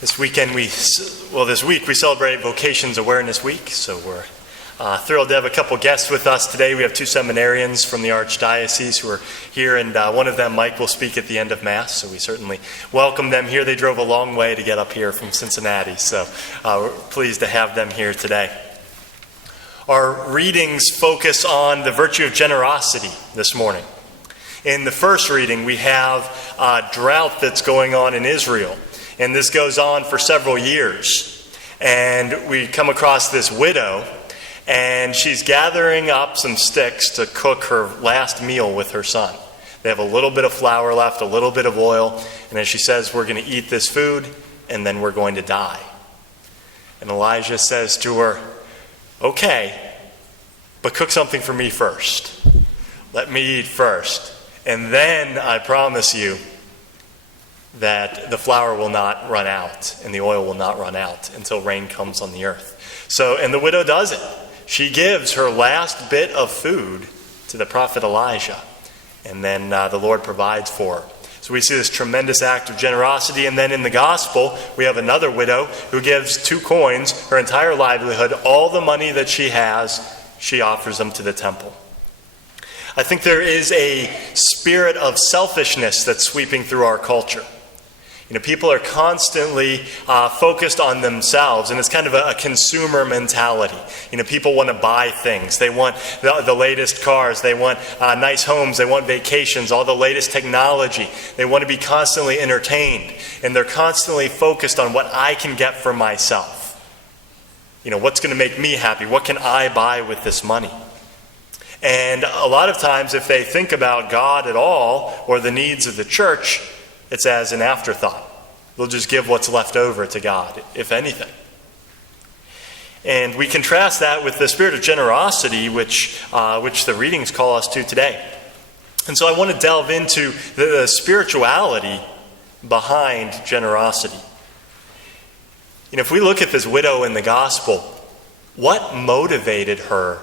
This week we celebrate Vocations Awareness Week, so we're thrilled to have a couple guests with us today. We have two seminarians from the Archdiocese who are here, and one of them, Mike, will speak at the end of Mass, so we certainly welcome them here. They drove a long way to get up here from Cincinnati, so we're pleased to have them here today. Our readings focus on the virtue of generosity this morning. In the first reading, we have a drought that's going on in Israel. And this goes on for several years. And we come across this widow, and she's gathering up some sticks to cook her last meal with her son. They have a little bit of flour left, a little bit of oil, and as she says, we're going to eat this food, and then we're going to die. And Elijah says to her, okay, but cook something for me first. Let me eat first. And then I promise you that the flour will not run out and the oil will not run out until rain comes on the earth. And the widow does it. She gives her last bit of food to the prophet Elijah, and then the Lord provides for her. So we see this tremendous act of generosity, and then in the gospel, we have another widow who gives 2 coins, her entire livelihood, all the money that she has, she offers them to the temple. I think there is a spirit of selfishness that's sweeping through our culture. People are constantly focused on themselves, and it's kind of a consumer mentality. People want to buy things. They want the latest cars. They want nice homes. They want vacations, all the latest technology. They want to be constantly entertained, and they're constantly focused on what I can get for myself. What's going to make me happy? What can I buy with this money? And a lot of times, if they think about God at all, or the needs of the church, it's as an afterthought. They'll just give what's left over to God, if anything. And we contrast that with the spirit of generosity, which the readings call us to today. And so I want to delve into the spirituality behind generosity. If we look at this widow in the gospel, what motivated her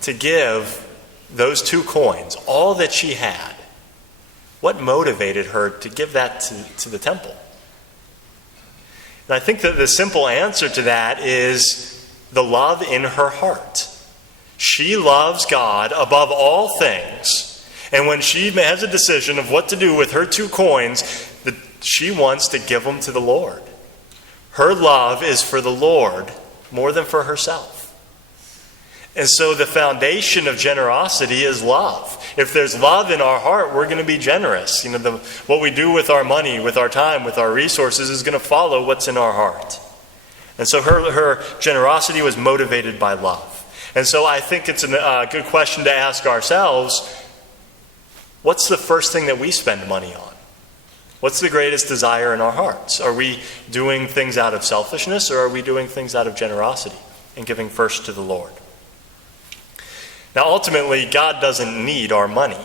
to give those 2 coins, all that she had? What motivated her to give that to the temple? And I think that the simple answer to that is the love in her heart. She loves God above all things. And when she has a decision of what to do with her 2 coins, she wants to give them to the Lord. Her love is for the Lord more than for herself. And so the foundation of generosity is love. If there's love in our heart, we're going to be generous. What we do with our money, with our time, with our resources is going to follow what's in our heart. And so her generosity was motivated by love. And so I think it's a good question to ask ourselves, what's the first thing that we spend money on? What's the greatest desire in our hearts? Are we doing things out of selfishness, or are we doing things out of generosity and giving first to the Lord? Now, ultimately, God doesn't need our money.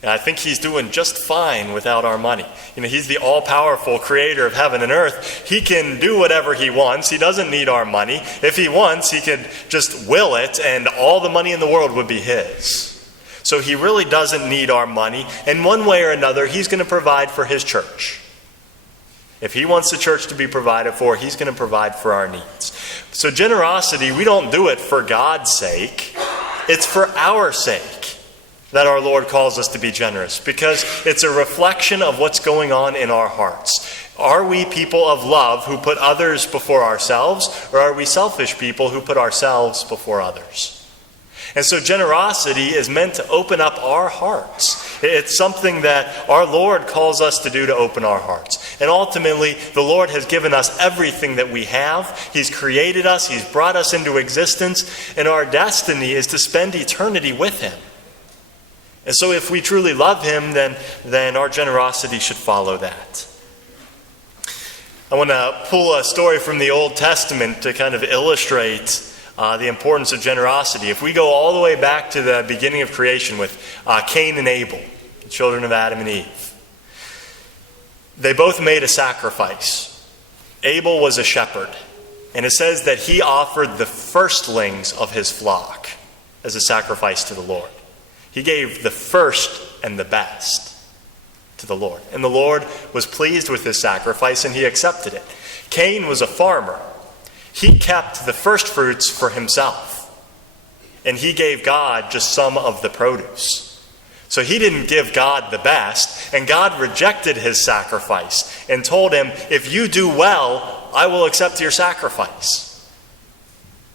And I think He's doing just fine without our money. He's the all-powerful creator of heaven and earth. He can do whatever He wants. He doesn't need our money. If He wants, He could just will it, and all the money in the world would be His. So He really doesn't need our money. And one way or another, He's going to provide for His church. If He wants the church to be provided for, He's going to provide for our needs. So generosity, we don't do it for God's sake. It's for our sake that our Lord calls us to be generous, because it's a reflection of what's going on in our hearts. Are we people of love who put others before ourselves, or are we selfish people who put ourselves before others? And so generosity is meant to open up our hearts. It's something that our Lord calls us to do, to open our hearts. And ultimately, the Lord has given us everything that we have. He's created us. He's brought us into existence. And our destiny is to spend eternity with Him. And so if we truly love Him, then our generosity should follow that. I want to pull a story from the Old Testament to kind of illustrate the importance of generosity. If we go all the way back to the beginning of creation with Cain and Abel, the children of Adam and Eve, they both made a sacrifice. Abel was a shepherd, and it says that he offered the firstlings of his flock as a sacrifice to the Lord. He gave the first and the best to the Lord. And the Lord was pleased with his sacrifice, and he accepted it. Cain was a farmer. He kept the first fruits for himself, and he gave God just some of the produce. So he didn't give God the best, and God rejected his sacrifice and told him, if you do well, I will accept your sacrifice.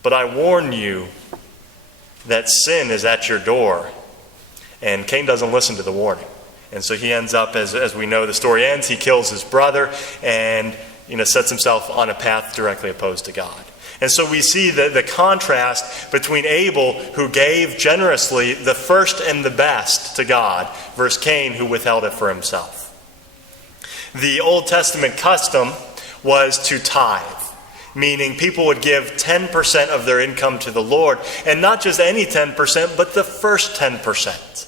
But I warn you that sin is at your door. And Cain doesn't listen to the warning. And so he ends up, as we know the story ends, he kills his brother and sets himself on a path directly opposed to God. And so we see the contrast between Abel, who gave generously the first and the best to God, versus Cain, who withheld it for himself. The Old Testament custom was to tithe, meaning people would give 10% of their income to the Lord, and not just any 10%, but the first 10%.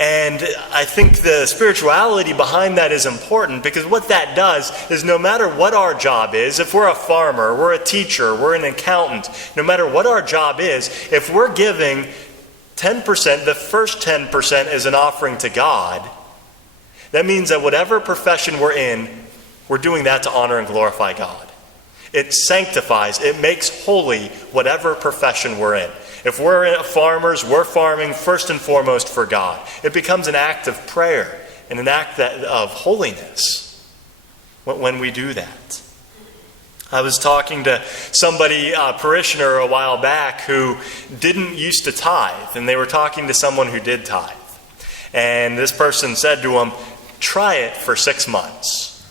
And I think the spirituality behind that is important, because what that does is no matter what our job is, if we're a farmer, we're a teacher, we're an accountant, no matter what our job is, if we're giving 10%, the first 10% as an offering to God, that means that whatever profession we're in, we're doing that to honor and glorify God. It sanctifies, it makes holy whatever profession we're in. If we're farmers, we're farming first and foremost for God. It becomes an act of prayer and an act of holiness when we do that. I was talking to somebody, a parishioner, a while back who didn't used to tithe, and they were talking to someone who did tithe. And this person said to him, try it for 6 months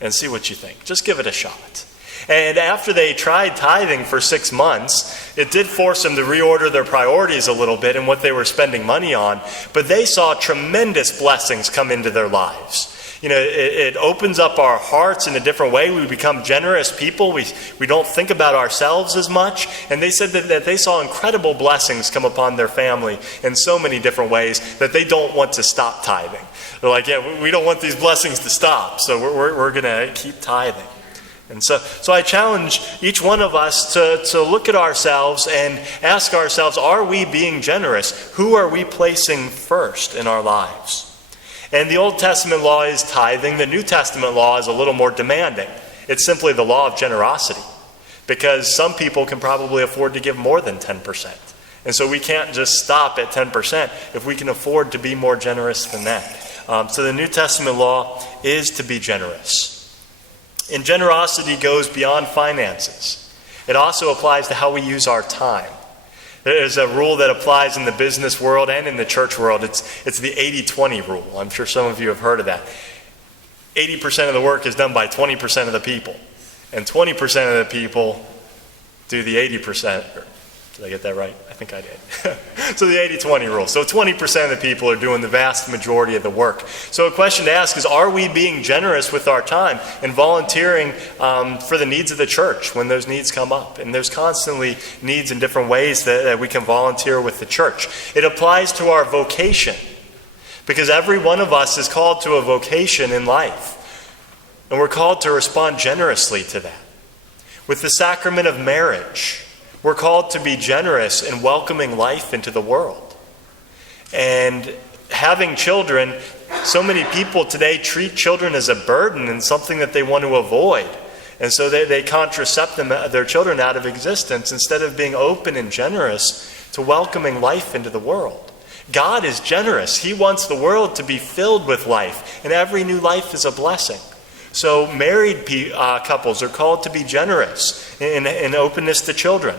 and see what you think. Just give it a shot. And after they tried tithing for 6 months, it did force them to reorder their priorities a little bit and what they were spending money on. But they saw tremendous blessings come into their lives. It opens up our hearts in a different way. We become generous people. We don't think about ourselves as much. And they said that they saw incredible blessings come upon their family in so many different ways that they don't want to stop tithing. They're like, yeah, we don't want these blessings to stop, so we're going to keep tithing. And so I challenge each one of us to look at ourselves and ask ourselves, are we being generous? Who are we placing first in our lives? And the Old Testament law is tithing. The New Testament law is a little more demanding. It's simply the law of generosity, because some people can probably afford to give more than 10%. And so we can't just stop at 10% if we can afford to be more generous than that. So the New Testament law is to be generous. And generosity goes beyond finances. It also applies to how we use our time. There's a rule that applies in the business world and in the church world. It's the 80-20 rule. I'm sure some of you have heard of that. 80% of the work is done by 20% of the people. And 20% of the people do the 80%. Did I get that right? I think I did. So the 80-20 rule. So 20% of the people are doing the vast majority of the work. So a question to ask is, are we being generous with our time and volunteering for the needs of the church when those needs come up? And there's constantly needs in different ways that we can volunteer with the church. It applies to our vocation, because every one of us is called to a vocation in life. And we're called to respond generously to that. With the sacrament of marriage, we're called to be generous in welcoming life into the world. And having children, so many people today treat children as a burden and something that they want to avoid. And so they contracept their children out of existence instead of being open and generous to welcoming life into the world. God is generous. He wants the world to be filled with life, and every new life is a blessing. So married couples are called to be generous in openness to children.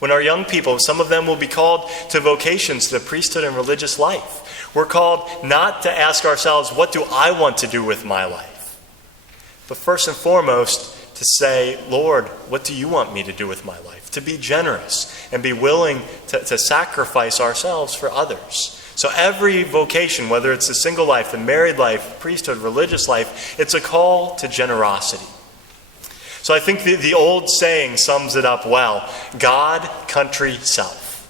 When our young people, some of them will be called to vocations, to the priesthood and religious life. We're called not to ask ourselves, what do I want to do with my life? But first and foremost, to say, Lord, what do you want me to do with my life? To be generous and be willing to sacrifice ourselves for others. So every vocation, whether it's the single life, the married life, priesthood, religious life, it's a call to generosity. So I think the old saying sums it up well. God, country, self.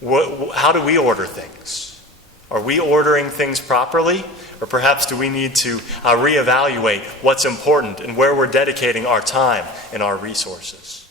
How do we order things? Are we ordering things properly? Or perhaps do we need to reevaluate what's important and where we're dedicating our time and our resources?